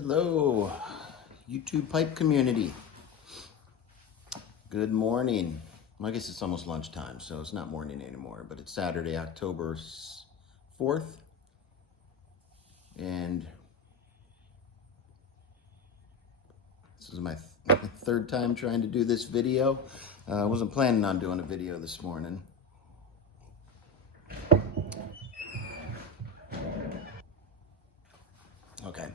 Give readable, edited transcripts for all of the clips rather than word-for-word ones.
Hello, YouTube pipe community. Good morning. Well, I guess it's almost lunchtime, so it's not morning anymore, but it's Saturday, October 4th. And this is my third time trying to do this video. I wasn't planning on doing a video this morning. Okay,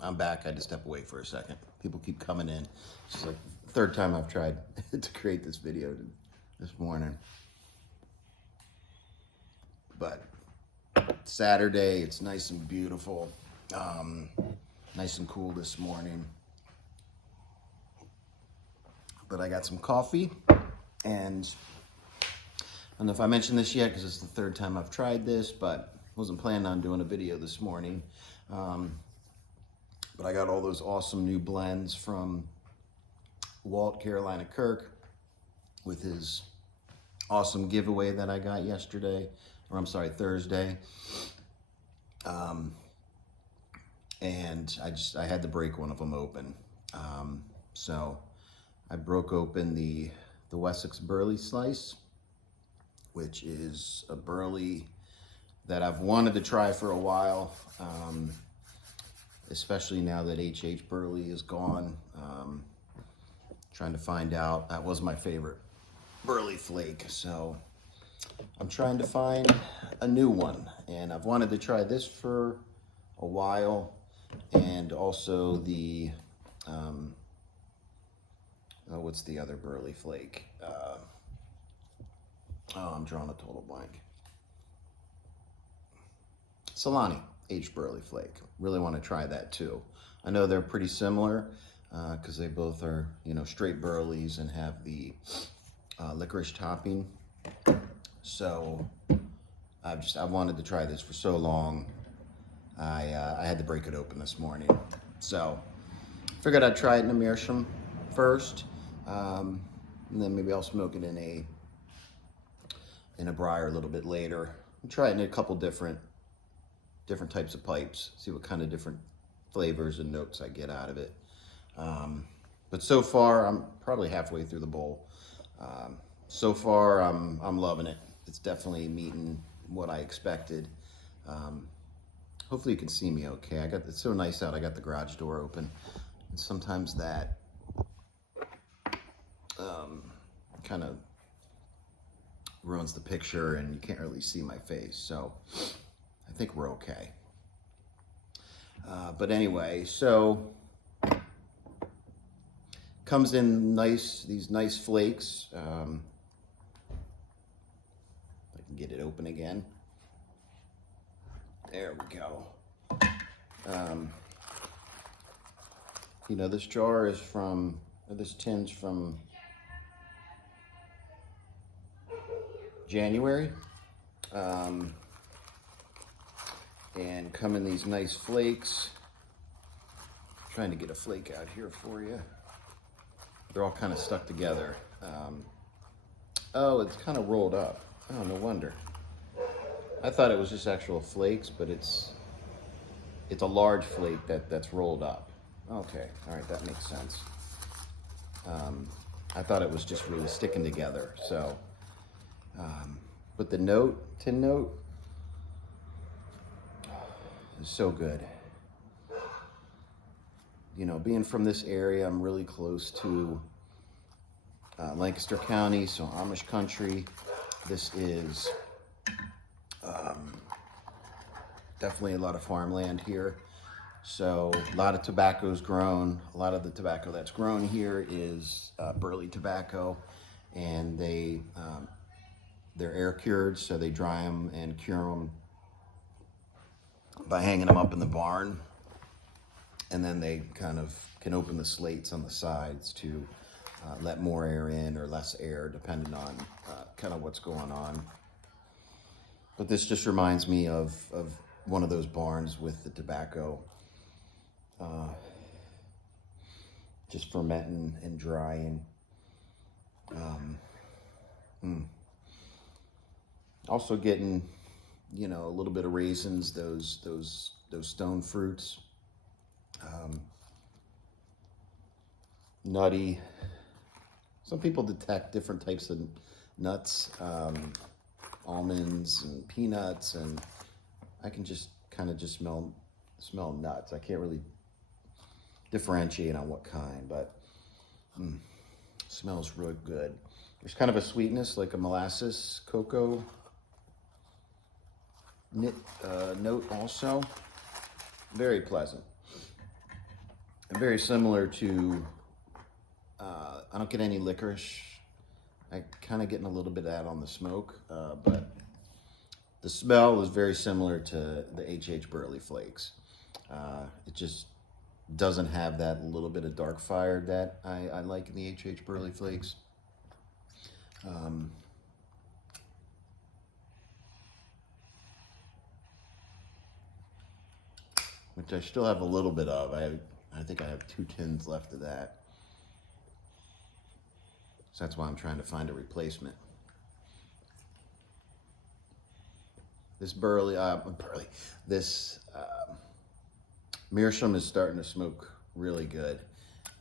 I'm back. I had to step away for a second. People keep coming in. It's like the third time I've tried to create this video this morning. But Saturday, it's nice and beautiful. Nice and cool this morning. But I got some coffee, and I don't know if I mentioned this yet because it's the third time I've tried this, but wasn't planning on doing a video this morning. But I got all those awesome new blends from Walt Carolina Kirk with his awesome giveaway that I got yesterday, or I'm sorry, Thursday. And I had to break one of them open. So I broke open the Wessex Burley slice, which is a Burley that I've wanted to try for a while. Especially now that H.H. Burley is gone. Trying to find out, that was my favorite Burley flake, so I'm trying to find a new one, and I've wanted to try this for a while, and also the what's the other Burley flake? I'm drawing a total blank. Solani H. Burley flake. Really want to try that too. I know they're pretty similar because they both are, straight Burleys and have the licorice topping. So I wanted to try this for so long. I had to break it open this morning. So figured I'd try it in a meerschaum first, and then maybe I'll smoke it in a briar a little bit later. And try it in a couple different types of pipes, see what kind of different flavors and notes I get out of it. But so far, I'm probably halfway through the bowl. So far, I'm loving it. It's definitely meeting what I expected. Hopefully you can see me okay. It's so nice out. I got the garage door open, and sometimes that kind of ruins the picture, and you can't really see my face. So I think we're okay. But anyway, so comes in these nice flakes. If I can get it open again. There we go. This jar is this tin's from January. And come in these nice flakes. Trying to get a flake out here for you. They're all kind of stuck together. Oh, it's kind of rolled up. Oh, no wonder. I thought it was just actual flakes, but it's a large flake that's rolled up. Okay, all right, that makes sense. I thought it was just really sticking together. So, but the tin note, is so good. Being from this area, I'm really close to Lancaster County, so Amish country. This is definitely a lot of farmland here. So a lot of tobacco's grown. A lot of the tobacco that's grown here is Burley tobacco, and they're air cured, so they dry them and cure them by hanging them up in the barn, and then they kind of can open the slates on the sides to let more air in or less air, depending on kind of what's going on. But this just reminds me of one of those barns with the tobacco just fermenting and drying. Also getting a little bit of raisins, those stone fruits. Nutty. Some people detect different types of nuts, almonds and peanuts, and I can just kind of just smell nuts. I can't really differentiate on what kind, but smells real good. There's kind of a sweetness, like a molasses cocoa note also. Very pleasant. And very similar to, I don't get any licorice. I kind of getting a little bit of that on the smoke, but the smell is very similar to the H.H. Burley flakes. It just doesn't have that little bit of dark fire that I like in the H.H. Burley flakes. Which I still have a little bit of. I think I have 2 tins left of that. So that's why I'm trying to find a replacement. This this meerschaum is starting to smoke really good.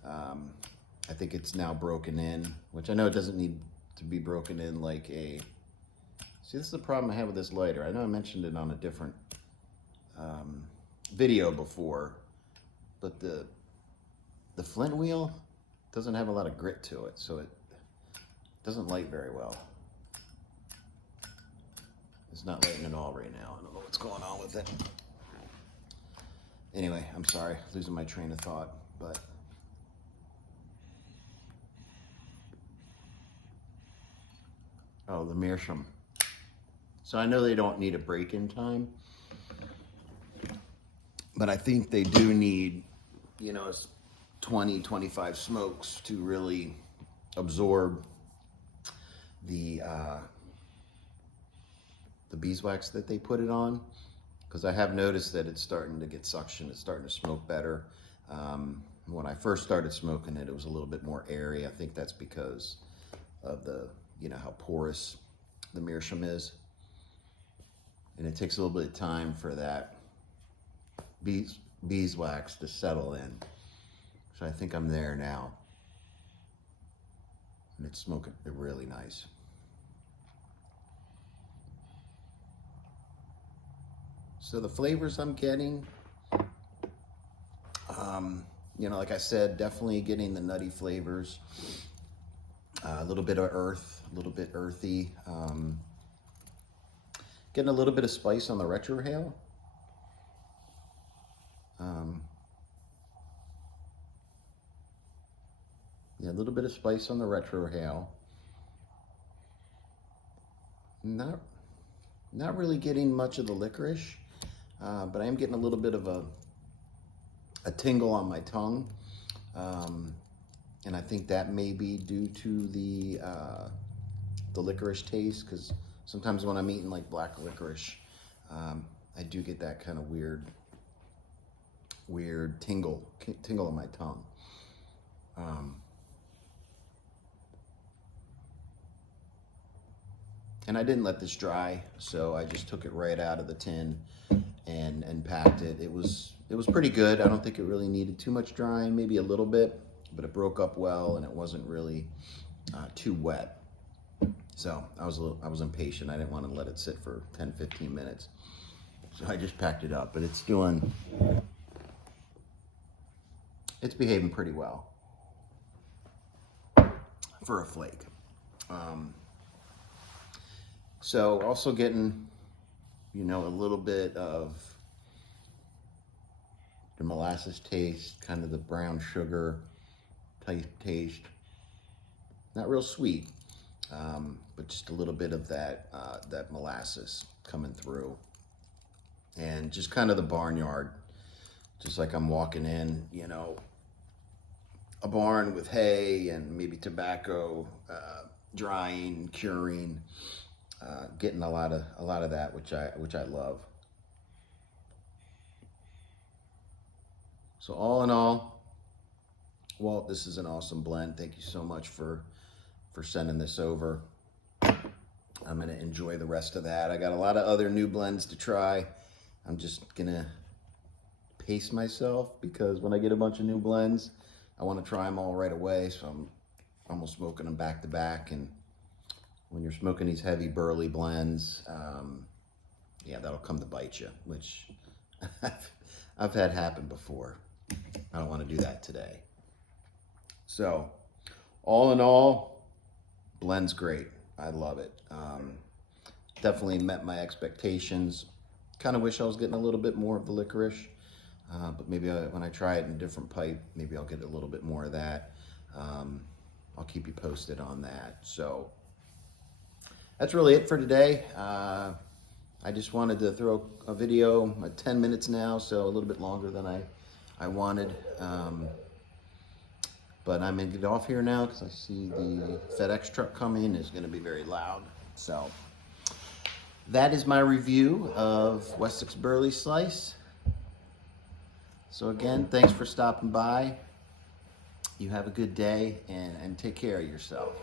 I think it's now broken in, which I know it doesn't need to be broken in like a... See, this is the problem I have with this lighter. I know I mentioned it on a different video before, but the flint wheel doesn't have a lot of grit to it, so it doesn't light very well. It's not lighting at all right now. I don't know what's going on with it. Anyway, I'm sorry, losing my train of thought, but oh, the meerschaum. So I know they don't need a break-in time, but I think they do need, 20, 25 smokes to really absorb the beeswax that they put it on, because I have noticed that it's starting to get suction. It's starting to smoke better. When I first started smoking it, it was a little bit more airy. I think that's because of the, how porous the meerschaum is. And it takes a little bit of time for that beeswax to settle in. So I think I'm there now. And it's smoking really nice. So the flavors I'm getting, like I said, definitely getting the nutty flavors. A little bit of earth, a little bit earthy. Getting a little bit of spice on the retrohale. Yeah, a little bit of spice on the retrohale. Not really getting much of the licorice, but I am getting a little bit of a tingle on my tongue. And I think that may be due to the licorice taste, because sometimes when I'm eating like black licorice, I do get that kind of weird tingle on my tongue. And I didn't let this dry, so I just took it right out of the tin and packed it. It was pretty good. I don't think it really needed too much drying, maybe a little bit, but it broke up well and it wasn't really too wet. So I was impatient. I didn't want to let it sit for 10-15 minutes. So I just packed it up, but it's behaving pretty well for a flake. So also getting, a little bit of the molasses taste, kind of the brown sugar type taste. Not real sweet, but just a little bit of that molasses coming through. And just kind of the barnyard, just like I'm walking in, a barn with hay and maybe tobacco, drying, curing. Getting a lot of that, which I love. So all in all, Walt, this is an awesome blend. Thank you so much for sending this over. I'm gonna enjoy the rest of that. I got a lot of other new blends to try. I'm just gonna pace myself, because when I get a bunch of new blends, I want to try them all right away. So I'm almost smoking them back to back. And when you're smoking these heavy Burley blends, yeah, that'll come to bite you, which I've had happen before. I don't want to do that today. So all in all, blend's great. I love it. Definitely met my expectations. Kind of wish I was getting a little bit more of the licorice, but maybe when I try it in a different pipe, maybe I'll get a little bit more of that. I'll keep you posted on that. So that's really it for today. I just wanted to throw a video, 10 minutes now, so a little bit longer than I wanted. But I'm gonna get off here now because I see the FedEx truck coming. It's gonna be very loud. So that is my review of Wessex Burley Slice. So again, thanks for stopping by. You have a good day and take care of yourself.